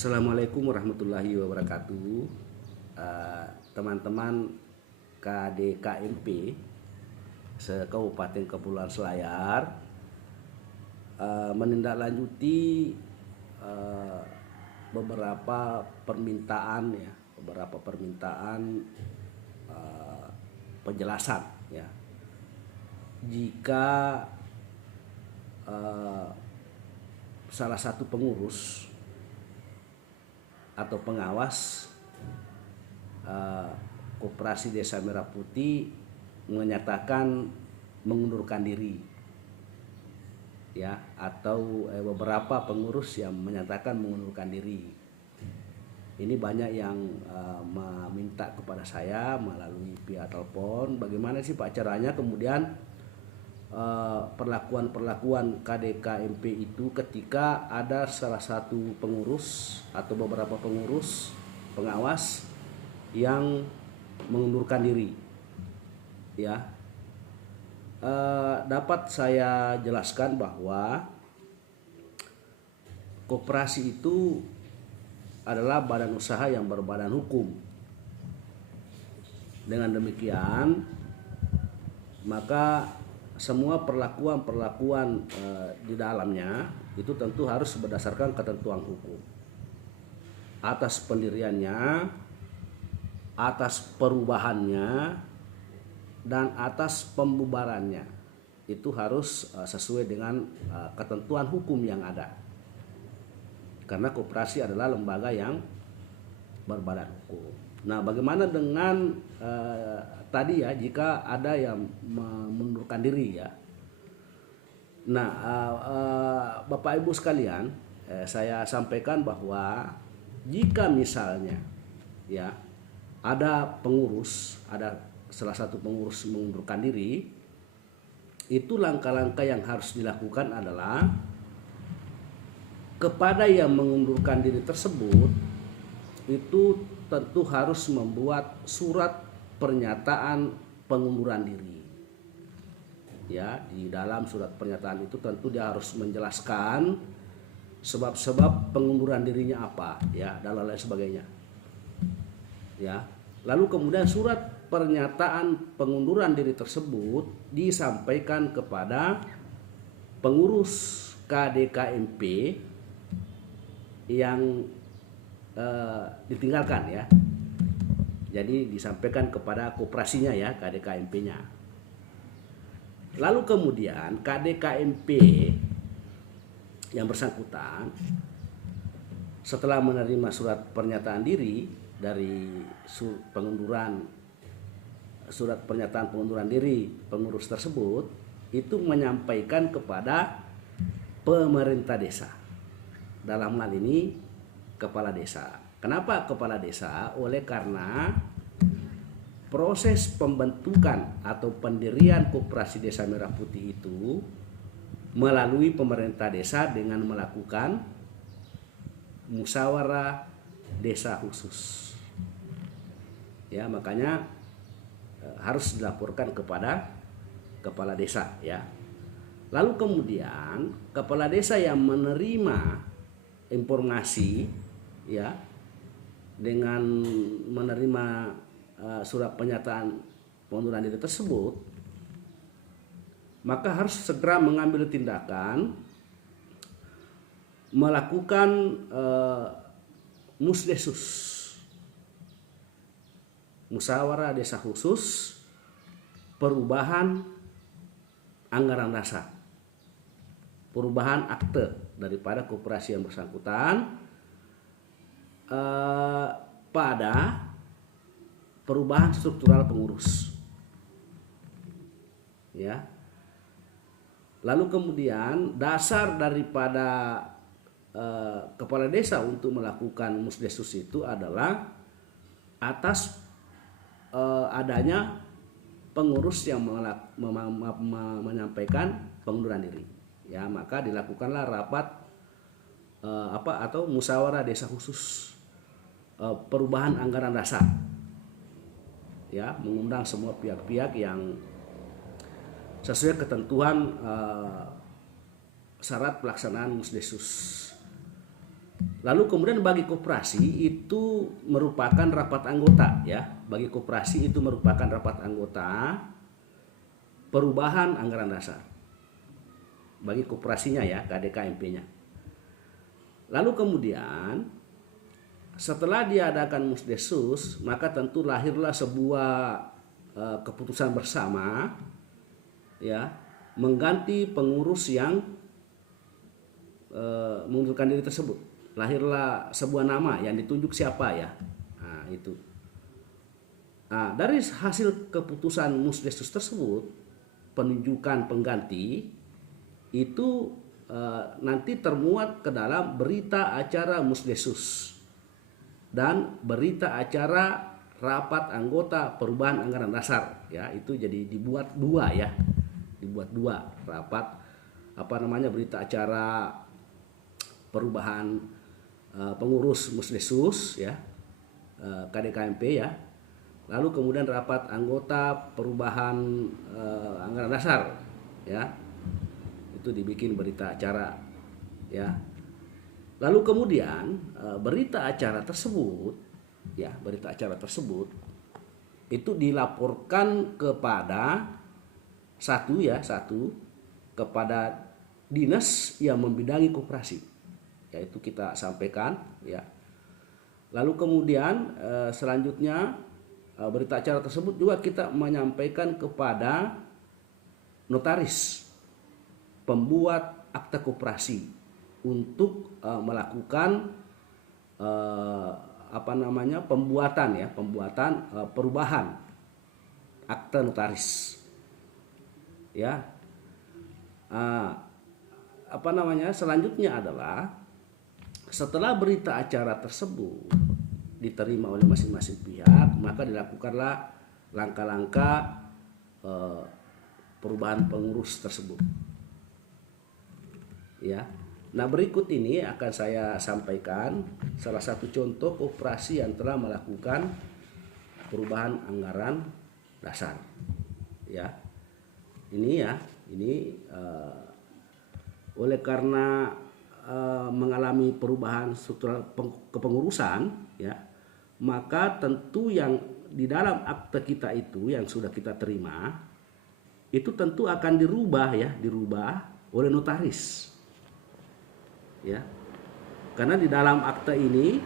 Assalamualaikum warahmatullahi wabarakatuh. Teman-teman KDKMP se-Kabupaten Kepulauan Selayar menindaklanjuti beberapa permintaan penjelasan ya. Jika salah satu pengurus atau pengawas Koperasi Desa Merah Putih menyatakan mengundurkan diri ya, atau beberapa pengurus yang menyatakan mengundurkan diri. Ini banyak yang meminta kepada saya melalui via telepon, bagaimana sih Pak caranya kemudian perlakuan KDKMP itu ketika ada salah satu pengurus atau beberapa pengurus pengawas yang mengundurkan diri ya. Dapat saya jelaskan bahwa koperasi itu adalah badan usaha yang berbadan hukum. Dengan demikian maka semua perlakuan di dalamnya itu tentu harus berdasarkan ketentuan hukum. Atas pendiriannya, atas perubahannya, dan atas pembubarannya itu harus sesuai dengan ketentuan hukum yang ada. Karena koperasi adalah lembaga yang berbadan hukum. Nah, bagaimana dengan tadi ya, jika ada yang mengundurkan diri ya. Nah, Bapak Ibu sekalian, saya sampaikan bahwa jika misalnya ya ada salah satu pengurus mengundurkan diri, itu langkah-langkah yang harus dilakukan adalah kepada yang mengundurkan diri tersebut itu tentu harus membuat surat pernyataan pengunduran diri. Ya, di dalam surat pernyataan itu tentu dia harus menjelaskan sebab-sebab pengunduran dirinya apa, ya, dan lain sebagainya. Ya. Lalu kemudian surat pernyataan pengunduran diri tersebut disampaikan kepada pengurus KDKMP yang ditinggalkan ya. Jadi disampaikan kepada koperasinya ya, KDKMP-nya. Lalu kemudian KDKMP yang bersangkutan setelah menerima surat pernyataan diri dari surat pernyataan pengunduran diri pengurus tersebut, itu menyampaikan kepada pemerintah desa. Dalam hal ini kepala desa. Kenapa kepala desa? Oleh karena proses pembentukan atau pendirian Koperasi Desa Merah Putih itu melalui pemerintah desa dengan melakukan musyawarah desa khusus. Ya, makanya harus dilaporkan kepada kepala desa ya. Lalu kemudian kepala desa yang menerima informasi ya, dengan menerima surat pernyataan pengunduran diri tersebut, maka harus segera mengambil tindakan melakukan musdesus, musyawarah desa khusus perubahan anggaran dasar, perubahan akte daripada koperasi yang bersangkutan pada perubahan struktural pengurus ya. Lalu kemudian dasar daripada kepala desa untuk melakukan musdesus itu adalah atas adanya pengurus yang menyampaikan pengunduran diri ya, maka dilakukanlah rapat atau musyawarah desa khusus perubahan anggaran dasar ya, mengundang semua pihak-pihak yang sesuai ketentuan syarat pelaksanaan musdesus. Lalu kemudian bagi koperasi itu merupakan rapat anggota ya. Bagi koperasi itu merupakan rapat anggota perubahan anggaran dasar. Bagi koperasinya ya, KDKMP-nya. Lalu kemudian setelah diadakan Musdesus, maka tentu lahirlah sebuah keputusan bersama ya, mengganti pengurus yang mengundurkan diri tersebut. Lahirlah sebuah nama yang ditunjuk siapa ya. Nah, itu. Nah, dari hasil keputusan Musdesus tersebut, penunjukan pengganti itu nanti termuat ke dalam berita acara Musdesus dan berita acara rapat anggota perubahan anggaran dasar ya. Itu jadi dibuat dua ya, dibuat dua rapat berita acara perubahan pengurus Musdesus ya, KDKMP ya, lalu kemudian rapat anggota perubahan anggaran dasar ya, itu dibikin berita acara ya. Lalu kemudian berita acara tersebut ya, berita acara tersebut itu dilaporkan kepada satu kepada dinas yang membidangi koperasi, yaitu kita sampaikan ya. Lalu kemudian selanjutnya berita acara tersebut juga kita menyampaikan kepada notaris pembuat akta koperasi untuk melakukan pembuatan perubahan akta notaris ya. Selanjutnya adalah setelah berita acara tersebut diterima oleh masing-masing pihak, maka dilakukanlah langkah-langkah perubahan pengurus tersebut ya. Nah, berikut ini akan saya sampaikan salah satu contoh koperasi yang telah melakukan perubahan anggaran dasar ya. Ini oleh karena mengalami perubahan struktural kepengurusan ya, maka tentu yang di dalam akte kita itu yang sudah kita terima itu tentu akan dirubah oleh notaris ya. Karena di dalam akte ini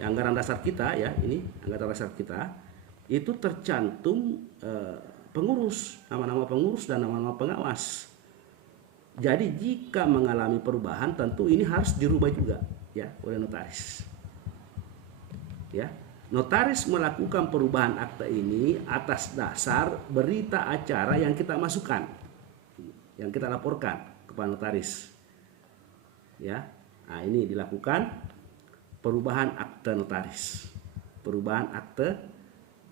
anggaran dasar kita ya, ini anggaran dasar kita itu tercantum pengurus, nama-nama pengurus dan nama-nama pengawas. Jadi jika mengalami perubahan tentu ini harus dirubah juga ya oleh notaris. Ya, notaris melakukan perubahan akte ini atas dasar berita acara yang kita masukkan, yang kita laporkan kepada notaris. Ya, nah ini dilakukan perubahan akte notaris, perubahan akte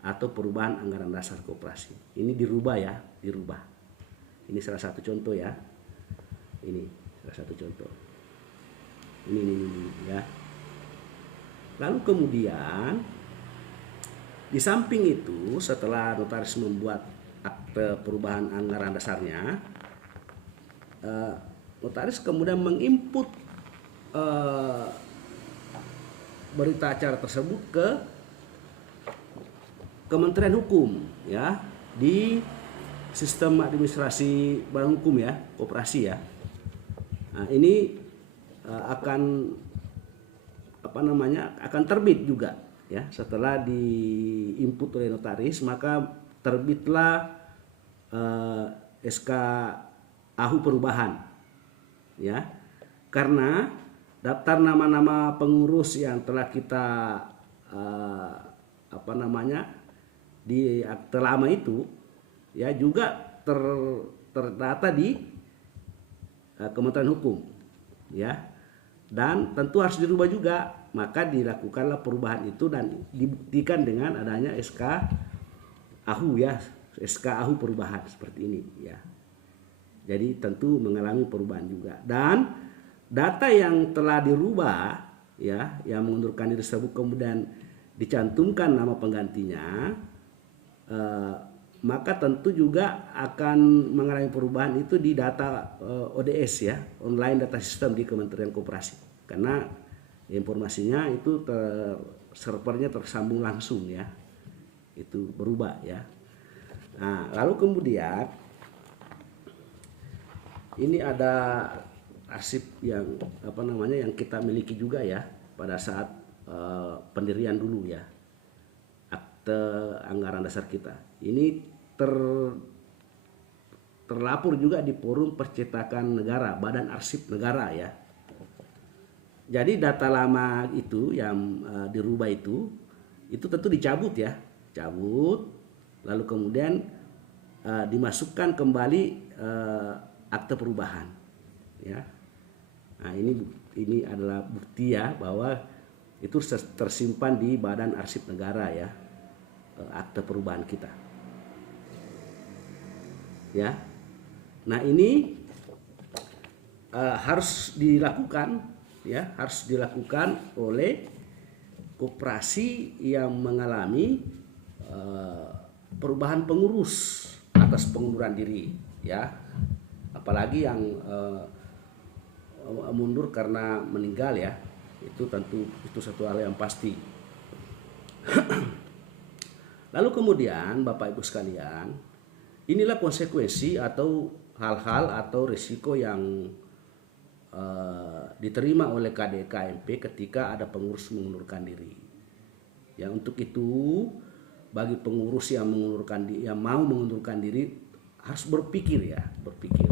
atau perubahan anggaran dasar koperasi. Ini dirubah ya, dirubah. Ini salah satu contoh ya. Ini salah satu contoh. Ini ya. Lalu kemudian di samping itu setelah notaris membuat akte perubahan anggaran dasarnya, notaris kemudian menginput berita acara tersebut ke Kementerian Hukum ya, di sistem administrasi barang hukum ya, koperasi ya. Nah, ini akan terbit juga ya setelah diinput oleh notaris, maka terbitlah SK AHU perubahan ya, karena daftar nama-nama pengurus yang telah kita di akte lama itu ya juga terdata di Kementerian Hukum ya, dan tentu harus dirubah juga, maka dilakukanlah perubahan itu dan dibuktikan dengan adanya SK AHU ya, SK AHU perubahan seperti ini ya. Jadi tentu mengalami perubahan juga, dan data yang telah dirubah ya, yang mengundurkan diri tersebut kemudian dicantumkan nama penggantinya, maka tentu juga akan mengalami perubahan itu di data ODS ya, online data system di Kementerian Koperasi, karena Informasinya itu servernya tersambung langsung ya, itu berubah ya. Nah, lalu kemudian ini ada arsip yang yang kita miliki juga ya pada saat pendirian dulu ya, akte anggaran dasar kita. Ini terlapor juga di Forum Percetakan Negara, Badan Arsip Negara ya. Jadi data lama itu yang dirubah itu tentu dicabut ya, cabut, lalu kemudian dimasukkan kembali akte perubahan ya. Nah, ini adalah bukti ya bahwa itu tersimpan di Badan Arsip Negara ya, akte perubahan kita ya. Nah, ini harus dilakukan ya, harus dilakukan oleh koperasi yang mengalami perubahan pengurus atas pengunduran diri ya, apalagi yang mundur karena meninggal ya, itu tentu itu satu hal yang pasti. Lalu kemudian Bapak Ibu sekalian, inilah konsekuensi atau hal-hal atau risiko yang diterima oleh KDKMP ketika ada pengurus mengundurkan diri. Ya, untuk itu bagi pengurus yang mau mengundurkan diri harus berpikir berpikir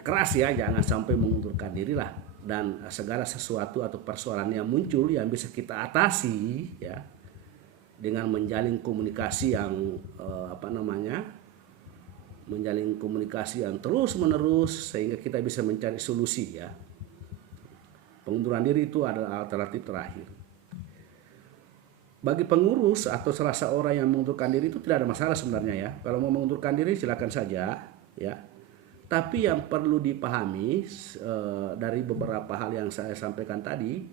keras ya, jangan sampai mengundurkan diri lah, dan segala sesuatu atau persoalan yang muncul yang bisa kita atasi ya dengan menjalin komunikasi yang menjalin komunikasi yang terus-menerus sehingga kita bisa mencari solusi ya. Pengunduran diri itu adalah alternatif terakhir. Bagi pengurus atau salah seorang yang mengundurkan diri itu tidak ada masalah sebenarnya ya. Kalau mau mengundurkan diri silakan saja ya. Tapi yang perlu dipahami dari beberapa hal yang saya sampaikan tadi,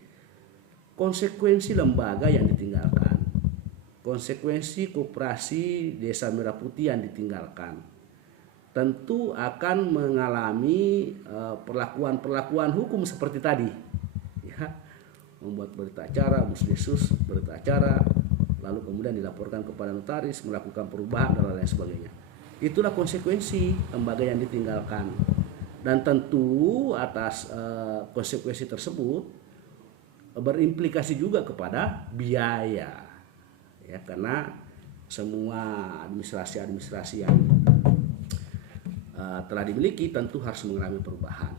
konsekuensi lembaga yang ditinggalkan, konsekuensi koperasi Desa Merah Putih yang ditinggalkan, tentu akan mengalami perlakuan hukum seperti tadi ya, membuat berita acara, musdesus berita acara, lalu kemudian dilaporkan kepada notaris, melakukan perubahan dan lain sebagainya. Itulah konsekuensi lembaga yang ditinggalkan, dan tentu atas konsekuensi tersebut berimplikasi juga kepada biaya ya, karena semua administrasi yang telah dimiliki tentu harus mengalami perubahan,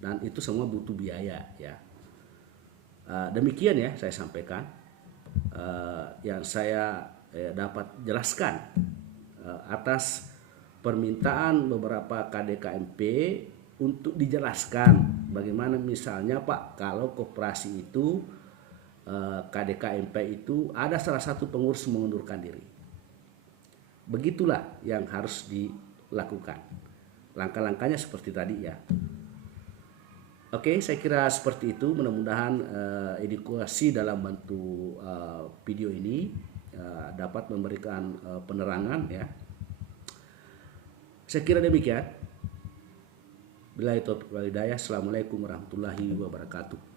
dan itu semua butuh biaya ya. Demikian ya saya sampaikan yang saya dapat jelaskan atas permintaan beberapa KDKMP untuk dijelaskan bagaimana misalnya Pak, kalau koperasi itu KDKMP itu ada salah satu pengurus mengundurkan diri. Begitulah yang harus dilakukan. Langkah-langkahnya seperti tadi ya. Oke, saya kira seperti itu. Mudah-mudahan edukasi dalam bentuk video ini dapat memberikan penerangan ya. Saya kira demikian. Billahi taufiq wal hidayah. Assalamualaikum warahmatullahi wabarakatuh.